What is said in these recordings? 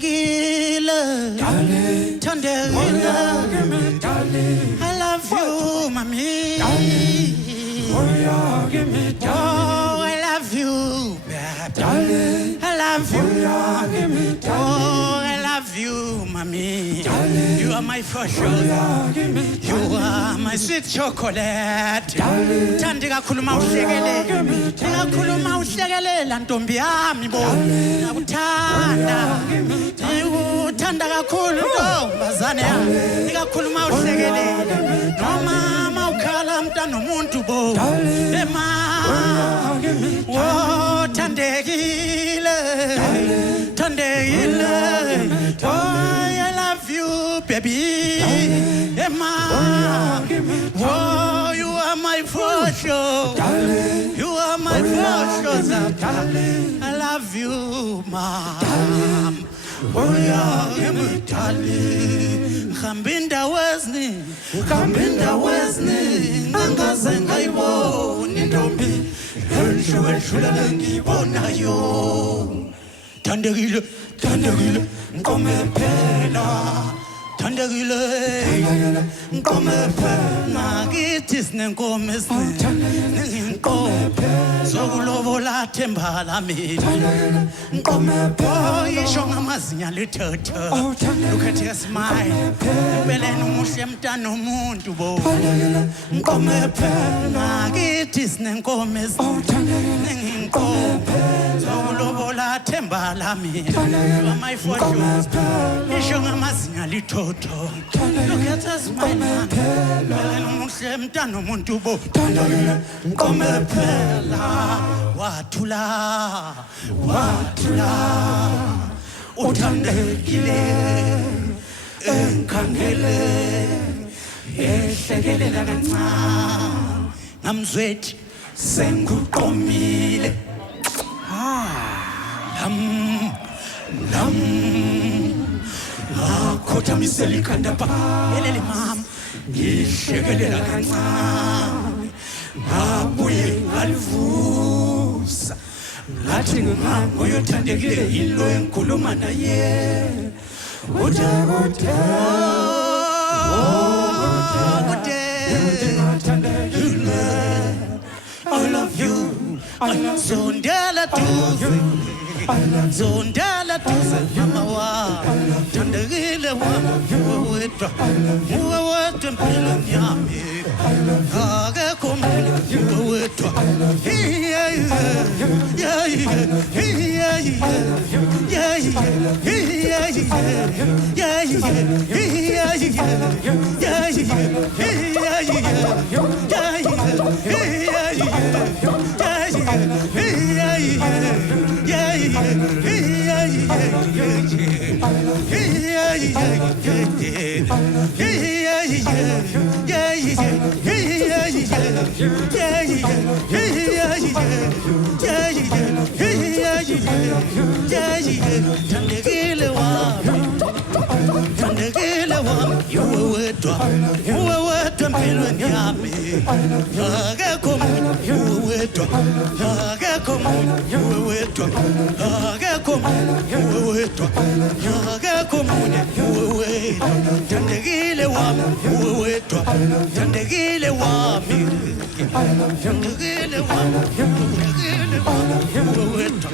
Tandegile, darling, Tandegile, darling, I love you, mommy. darling, oh yeah, give me Oh, darling, I love you, baby. darling, I love you. oh yeah, give me Oh, darling, I love you, mommy. darling, You are my first oh choice. yeah, give me You are my sweet chocolate. darling, Tandika khuluma uhlekele. Ndika khuluma uhlekelela ntombi yami bo. Nakuthanda. Ndikuthanda kakhulu ntombazane yami. Ndika khuluma uhlekelela. Nomama ukhala mntana nomuntu bo. Ema. Oh, thandekile. Thandekile. Oh, I love you, baby. Emma. Oh, you are my first show. You are my first show. I love you, mom. Oh, yeah, darling. Khambinda wezni. Khambinda wezni. Nangaze ngayibona intombi. Eshwele ngibona yo. Thandekile, thandekile, nkomo phela. Thandekile, nkomo phela. Ngithi sinenkomo esiningi. Nkomo zokulobola themba lami. Nkomo phela. Isho ngamazinya lithotho. Look at your smile. Ubeleni umuhle mntana nomuntu bo. Nkomo phela. Ngithi sinenkomo esiningi. Nkomo zokulobola themba lami. You are my fortune. Isho ngamazinya lithotho. Look at us smile. Ubeleni umuhle mntana nomuntu bo. Nkomo phela. Wathula. Wathula. Uthandekile. Enkhangele. Ehlekelela kancane. Ngamzwethi senguqomile. Lam akhothamisela ikhanda pha elele mama ngihlekelela kancane ngabuye ngalivusa ngathi ngihambo yothandekile yilo engikhuluma naye uthe I love you, I love you, Zondela tu. Zondela tu mama wa thandekile wa wedwa uwe wedwa mpilo nyami akekho uwe wedwa Thandekile wami uwe wedwa mpilweni yami akekho uwe wedwa akekho uwe wedwa akekho uwe wedwa akekho uwe wedwa thandekile wami uwe wedwa thandekile wami thandekile wami uwe wedwa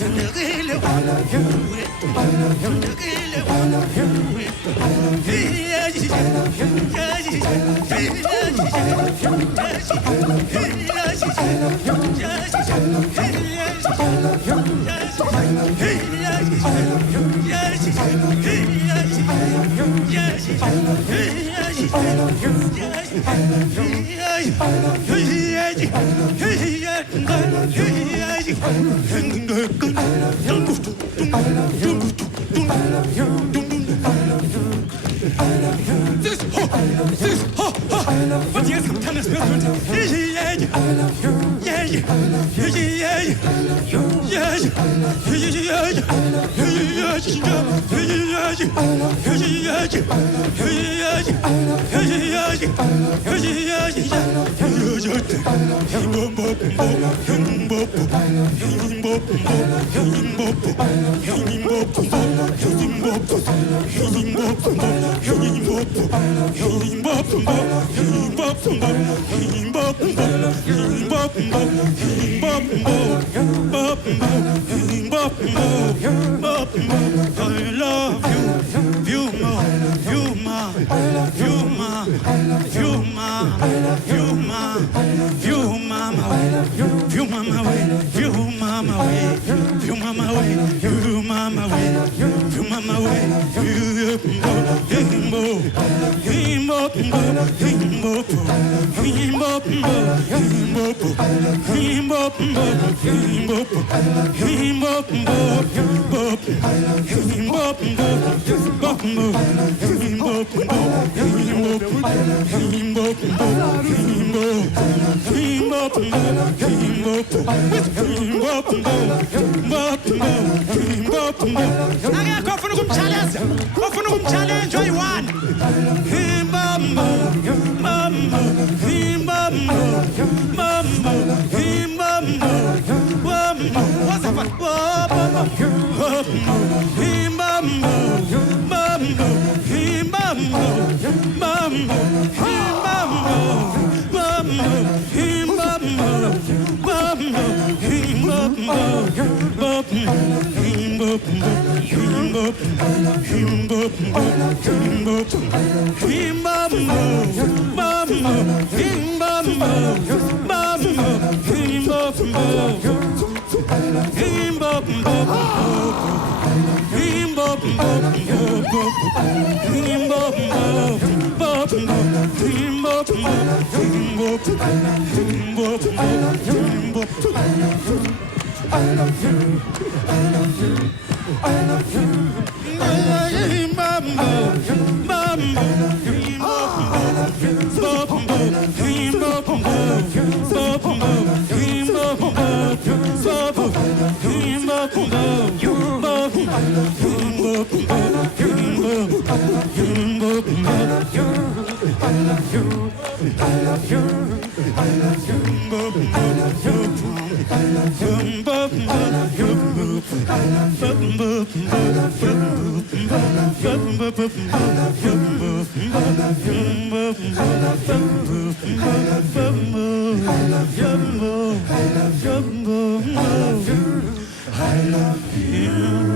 thandekile wami Wat jij komt aan het spel doet. Hey, Challenge, I won. I love you.